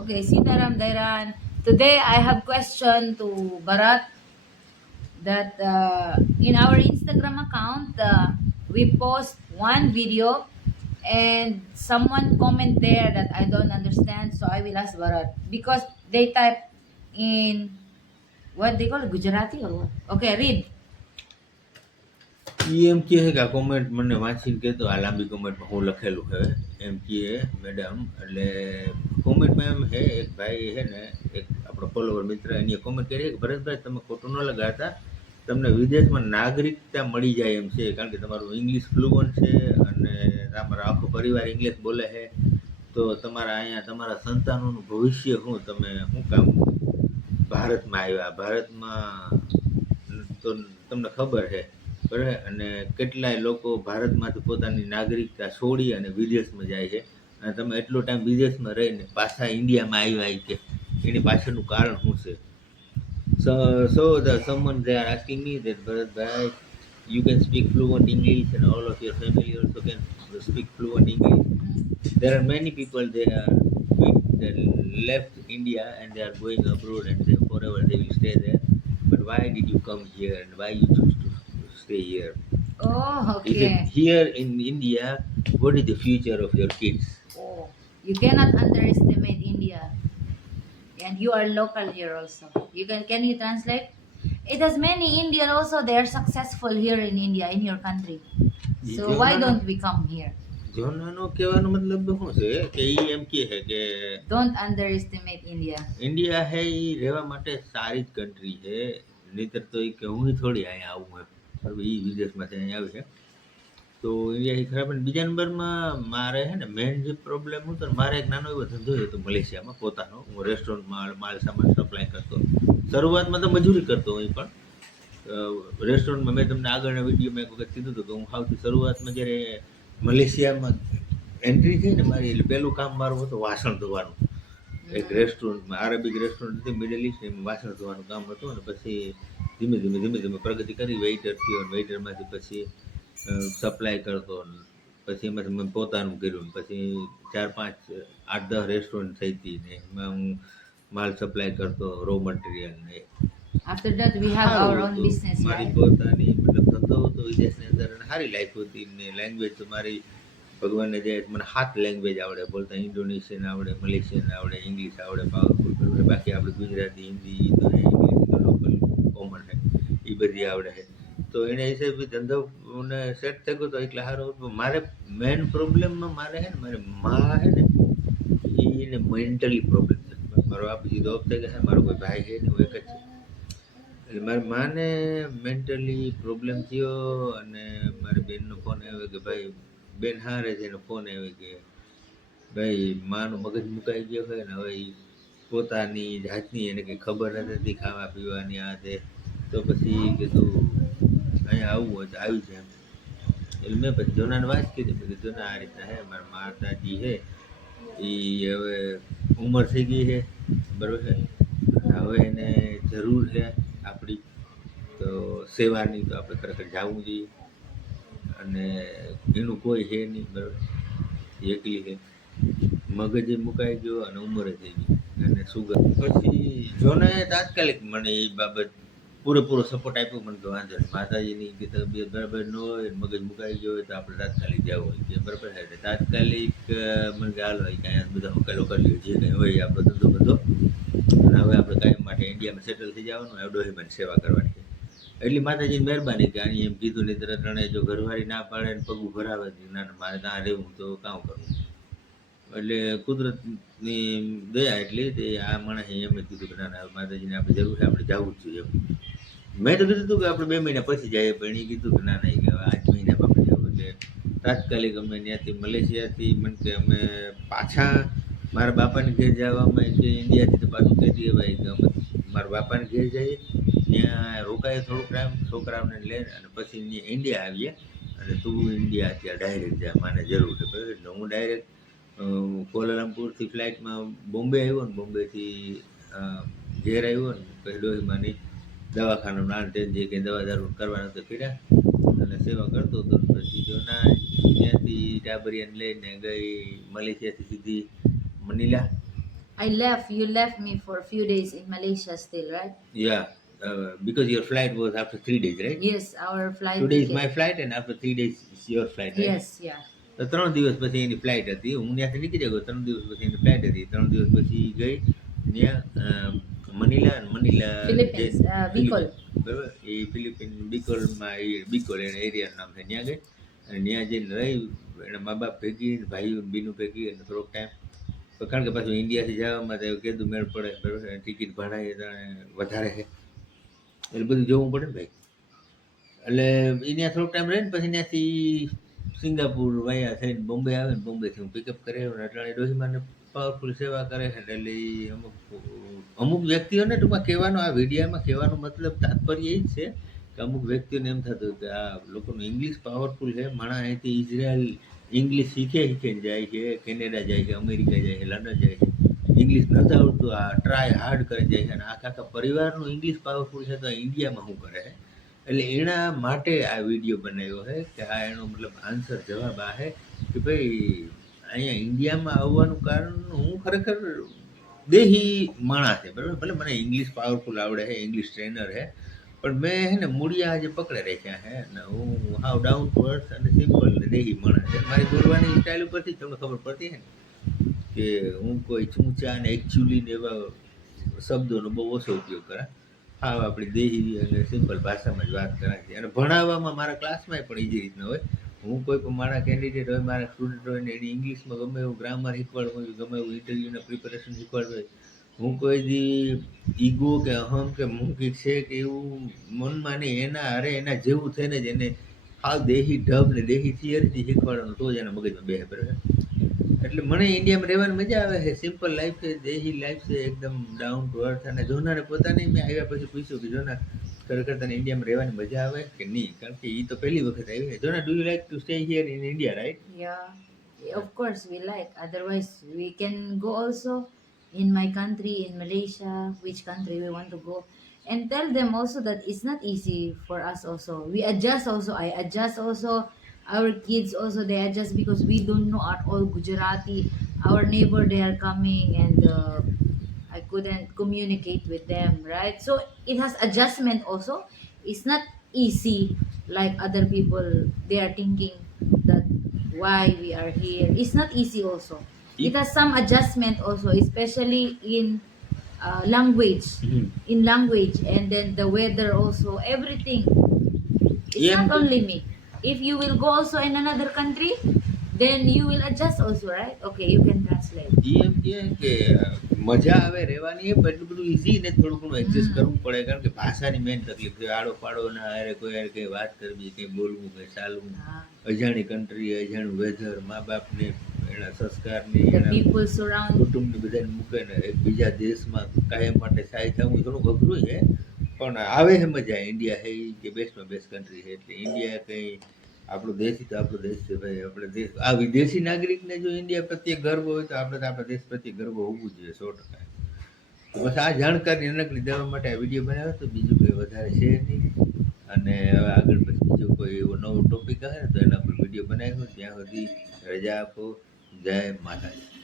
Okay, Sitaram Dairan. Today I have question to Bharat that in our Instagram account we post one video and someone comment there that I don't understand, so I will ask Bharat because they type in what they call it, Gujarati or what? Okay, read. ઈ એમ કહે છે કે આ comment મને વાંચીને કહેતો આ લાંબી કોમેન્ટમાં હું લખેલું છે એમ કહે મેડમ એટલે કોમેન્ટમાં એમ છે એક ભાઈ છે ને એક આપણો ફોલોવર મિત્ર એની કોમેન્ટ કરી કે ભરતભાઈ તમે ખોટું ન લગાડતા તમને વિદેશમાં નાગરિકતા મળી જાય એમ છે કારણ કે તમારું ઇંગ્લિશ ફ્લુઅન્ટ છે અને તમારો આખો પરિવાર ઇંગ્લિશ બોલે છે તો તમારા અહીંયા તમારા સંતાનોનું ભવિષ્ય શું તમે શું કામ ભારતમાં આવ્યા ભારતમાં તો તમને ખબર છે બરાબર અને કેટલાય લોકો ભારતમાંથી પોતાની નાગરિકતા છોડી અને વિદેશમાં જાય છે અને તમે એટલો ટાઈમ વિદેશમાં રહીને પાછા ઇન્ડિયામાં આવ્યા કે એની પાછળનું કારણ શું છે someone they are asking me that Bharatbhai, you can speak fluent English and all of your family also can speak fluent English. There are many people they left India and they are going abroad and they forever they will stay there. But why did you come here and why you choose to stay here? Oh, Is it okay. here in India? What is the future of your kids? Oh, you cannot underestimate India. And you are local here also. Can you translate? It has many Indian also. They are successful here in India, in your country. So why don't we come here? જોનાનો કહેવાનો મતલબ શું છે કે ઈ એમ કહે છે કે Don't underestimate India. India હે ઈ રહેવા માટે સારી જ કન્ટ્રી છે નહીંતર તો એ કે હું થોડી અહીંયા આવું એમ બરાબર એ વિદેશમાંથી અહીંયા આવે છે તો ઇન્ડિયા એ ખરાબ અને બીજા નંબરમાં મારે છે ને મેઇન જે પ્રોબ્લેમ હતો ને મારે એક નાનો એવો ધંધો હતો મલેશિયામાં પોતાનો હું રેસ્ટોરન્ટમાં માલ સામાન સપ્લાય કરતો શરૂઆતમાં તો મજૂરી કરતો હું પણ રેસ્ટોરન્ટમાં મેં તમને આગળના વિડીયોમાં એક વખત કીધું હતું કે હું સૌથી શરૂઆતમાં જ્યારે મલેશિયામાં એન્ટ્રી થઈ ને મારી એટલે પહેલું કામ મારું હતું વાસણ ધોવાનું એક રેસ્ટોરન્ટમાં અરેબિક રેસ્ટોરન્ટ હતી મિડલ ઇસ્ટ એમાં વાસણ ધોવાનું કામ હતું અને પછી ધીમે ધીમે પ્રગતિ કરી વેઇટર થયો અને વેઇટરમાંથી પછી સપ્લાય કરતો પછી એમાંથી મેં પોતાનું કર્યું પછી 4-5-8-10 રેસ્ટોરન્ટ થઈ હતી ને એમાં હું માલ સપ્લાય કરતો રો મટીરિયલ ને After that, we have our own business, મારી right? પોતાની મતલબ ધંધો હતો વિદેશની અંદર અને સારી લાઈફ હતી ને લેંગ્વેજ તો મારી ભગવાનને જે મને 7 લેંગ્વેજ આવડે બોલતા ઇન્ડોનેશિયન આવડે મલેશિયન આવડે ઇંગ્લિશ આવડે પાવરફુલ બરાબર બાકી આપણે ગુજરાતી હિન્દી તો ઇંગ્લિશ તો લોકલ કોમન છે એ બધી આવડે છે તો એને હિસાબે ધંધો મને સેટ થઈ ગયો તો એટલે સારું મારે મેઇન પ્રોબ્લેમમાં મારે છે ને મારી માં છે ને એને મેન્ટલી પ્રોબ્લેમ છે મારો આ પછી જોબ થઈ ગયા છે મારો કોઈ ભાઈ છે ને હું એક જ છે એટલે મારી માને મેન્ટલી પ્રોબ્લેમ થયો અને મારી બેનનો ફોન આવ્યો કે ભાઈ બેન હારે છે એનો ફોન આવ્યો કે ભાઈ માનો મગજ મુકાઈ ગયો હોય ને હવે એ પોતાની જાતની એને કંઈ ખબર નથી ખાવા પીવાની આ તે તો પછી કીધું અહીંયા આવવું હોય તો આવી જાય એટલે મેં પછી જોનાને વાત કરી મેં કીધું જોના આ રીતના હે મારા માતાજી છે એ હવે ઉંમર થઈ ગઈ છે બરાબર છે હવે એને જરૂર છે આપણી તો સેવાની તો આપણે ખરેખર જવું જોઈએ અને એનું કોઈ છે નહીં બરાબર એકલી છે મગજે મુકાઈ ગયો અને ઉંમરે થઈ ગઈ અને સુગર પછી જોનાએ તાત્કાલિક મને એ બાબત પૂરેપૂરો સપોર્ટ આપ્યો મને તો વાંધો નહીં માતાજીની કે તબિયત બરાબર ન હોય મગજ મુકાઈ ગયો હોય તો આપણે તાત્કાલિક જવું હોય કે બરાબર છે એટલે તાત્કાલિક મને કે હાલો કાંઈ બધા હોકેલો કરી લ્યો જે કંઈ હોય આપણો ધંધો બધો અને હવે આપણે કાયમ માટે ઇન્ડિયામાં સેટલ થઈ જવાનું હવે ડોહીમાની સેવા કરવાની છે એટલી માતાજીની મહેરબાની કે આની એમ કીધું નહીં તરત ત્રણે જો ઘરવાળી ના પાડે ને પગું ભરાવે ના મારે ત્યાં રહેવું તો કામ કરવું એટલે કુદરતની દયા એટલી તે આ માણસે એમ કીધું કે ના માતાજીને આપણે જરૂર છે આપણે જવું જ જોઈએ એમ મેં તો કીધું હતું કે આપણે 2 મહિના પછી જઈએ પણ એ કીધું કે ના કે હવે 8 મહિનામાં આપણે જવું એટલે તાત્કાલિક અમે ત્યાંથી મલેશિયાથી મને કે અમે પાછા મારા બાપાને ઘેર જવામાં કે ઇન્ડિયાથી તો પાછું કહી દઈએ ભાઈ કે અમે મારા બાપાને ઘેર જઈએ ત્યાં રોકાઈએ થોડોક ટાઈમ છોકરાઓને લઈને અને પછી ઇન્ડિયા આવીએ અને તું ઇન્ડિયા ત્યાં ડાયરેક્ટ જાય મને જરૂર છે બરાબર એટલે હું ડાયરેક્ટ કોલાલમપુરથી ફ્લાઇટમાં બોમ્બે આવ્યો ને બોમ્બેથી ઘેર આવ્યો ને પછી ડોહીમાની દવાખાનું નાન તે જે કંઈ દવા દારૂ કરવાના તો કર્યા અને સેવા કરતો હતો પછી જો ના ત્યાંથી ટાબરિયાને લઈને ગઈ મલેશિયાથી સીધી Manila You left me for a few days in Malaysia still, right? Yeah, because your flight was after 3 days, right? Yes, our flight Today is ticket. my flight and after 3 days is your flight, right? Yes, yeah. તો 3 દિવસ પછી એની flight હતી. હું ત્યાંથી નીકળી ગયો. 3 દિવસ પછી એની ફ્લાઇટ હતી. 3 દિવસ પછી ઈ ગઈ ત્યાં મનીલા અને મનીલા જે Philippines, Bicol. ફિલિપિન્સ, બરાબર, એ ફિલિપિન બીકોલમાં, એ બીકોલ એના એરિયાનું નામ છે. ત્યાં ગઈ અને ત્યાં જઈને રહી એના મા બાપ ભેગી, ભાઈઓ બીનું ભેગી અને થોડોક ટાઈમ. કારણ કે પાછું ઇન્ડિયાથી જવામાં તો કીધું મેળ પડે, બરાબર, ટિકિટ ભાડા એ વધારે છે એટલે બધું જોવું પડે ને ભાઈ. એટલે એ ત્યાં થોડોક ટાઈમ રહીને પછી ત્યાંથી સિંગાપુર વાયા થઈને બોમ્બે આવે ને બોમ્બેથી હું પિકઅપ કરે ને અટાણે ડોહીમાને પાવરફુલ સેવા કરે છે. એટલે ઈ અમુક અમુક વ્યક્તિઓને ટૂંકમાં કહેવાનો, આ વિડીયામાં કહેવાનો મતલબ તાત્પર્ય એ જ છે કે અમુક વ્યક્તિઓને એમ થતું કે આ લોકોનું ઇંગ્લિશ પાવરફુલ છે, માણસ અહીંથી ઇઝરાયલ ઇંગ્લિશ શીખીને જાય છે, કેનેડા જાય છે, અમેરિકા જાય છે, લંડન જાય છે, ઇંગ્લિશ નથી આવડતું, આ ટ્રાય હાર્ડ કરી જાય છે અને આખા પરિવારનું ઇંગ્લિશ પાવરફુલ છે, તો આ ઇન્ડિયામાં શું કરે છે. એટલે એના માટે આ વિડીયો બનાવ્યો છે કે આ એનો મતલબ આન્સર જવાબ આ છે કે ભાઈ અહીંયા ઇન્ડિયામાં આવવાનું કારણ હું ખરેખર દેહી માણસ છે, બરાબર. ભલે મને ઇંગ્લિશ પાવરફુલ આવડે છે, ઇંગ્લિશ ટ્રેનર છે, પણ મેં હે ને મૂળિયા આજે પકડે રાખ્યા છે ને હું હાવ ડાઉન ટુ અર્થ અને સિમ્પલ દેહી માણસ છે. મારી બોલવાની સ્ટાઇલ ઉપરથી તમને ખબર પડતી છે ને કે હું કોઈ ચૂંચા અને એકચ્યુઅલી ને એવા શબ્દોનો બહુ ઓછો ઉપયોગ કરા. હા, આપણી દેહી અને સિમ્પલ ભાષામાં જ વાત કરાય છે. અને ભણાવવામાં મારા ક્લાસમાંય પણ એ જ રીતના હોય. હું કોઈ પણ મારા કેન્ડિડેટ હોય, મારા સ્ટુડન્ટ હોય ને એની ઇંગ્લિશમાં ગમે એવું ગ્રામર શીખવાડવું હોય, ગમે એવું ઇન્ટરવ્યૂના પ્રિપેરેશન શીખવાડવું હોય, હું કોઈ દી ઈગો કે અહમ કે મૂંગી છે કે એવું મનમાં નહીં, એના અરે એના જેવું થઈને જ એને હાવ દેહી ઢબ ને દેહી થિયરીથી શીખવાડવાનું તો જ એના મગજમાં બેસે, બરાબર. એટલે મને ઇન્ડિયામાં રહેવાની મજા આવે છે. સિમ્પલ લાઈફ છે, દેહી લાઈફ છે, એકદમ ડાઉન ટુ અર્થ. અને જોનારે પોતાને મેં આવ્યા પછી પૂછ્યું કે જોના ખરેખર તને ઇન્ડિયામાં રહેવાની મજા આવે કે નહીં, કારણ કે એ તો પહેલી વખત આવી ને. જોના, do you like to stay here in India, right? Yeah, of course we like. Otherwise, we can go also in my country, in Malaysia, which country we want to go, and tell them also that it's not easy for us. Also, we adjust. Also, I adjust. Also, our kids also they adjust because we don't know at all Gujarati. Our neighbor they are coming, and I couldn't communicate with them, right? So it has adjustment also. It's not easy like other people. They are thinking that why we are here. It's not easy also. It has some adjustment also, especially in language. Hmm. In language, and then the weather also, everything. It's Yeah. not only me. If you will go also in another country, then you will adjust also, right? Okay, you can translate. એ એમ કહે કે મજા આવે રહેવાની, એ પણ એટલું બધું easy ને થોડું ઘણું એડજસ્ટ કરવું પડે, કારણ કે ભાષાની મેઇન તકલીફ છે. આડો પાડો ના હારે કોઈ હારે કંઈ વાત કરવી, કંઈ બોલવું, કંઈ ચાલવું, Ah, અજાણી કન્ટ્રી, અજાણું વેધર, મા બાપને એના સંસ્કારની, the એના people surround. કુટુંબને બધાને મૂકે ને એક બીજા દેશમાં કાયમ માટે સ્થાયી થવું એ થોડુંક અઘરું છે, પણ આવે છે મજા. ઇન્ડિયા છે એ કે બેસ્ટમાં બેસ્ટ કન્ટ્રી છે. એટલે ઇન્ડિયા કંઈ આપણો દેશ તો આપણો દેશ છે ભાઈ. આપણે દેશ આ વિદેશી નાગરિકને જો ઇન્ડિયા પ્રત્યે ગર્વ હોય તો આપણે તો આપણા દેશ પ્રત્યે ગર્વ હોવું જોઈએ 100%. તો બસ આ જાણકારી નનકડી દેવા માટે આ વિડીયો બનાવ્યો તો બીજું કંઈ વધારે છે નહીં. અને હવે આગળ પછી બીજો કોઈ એવો નવો ટોપિક હશે ને તો એના પર વિડીયો બનાવીશું. ત્યાં સુધી રજા આપો. જય માતાજી.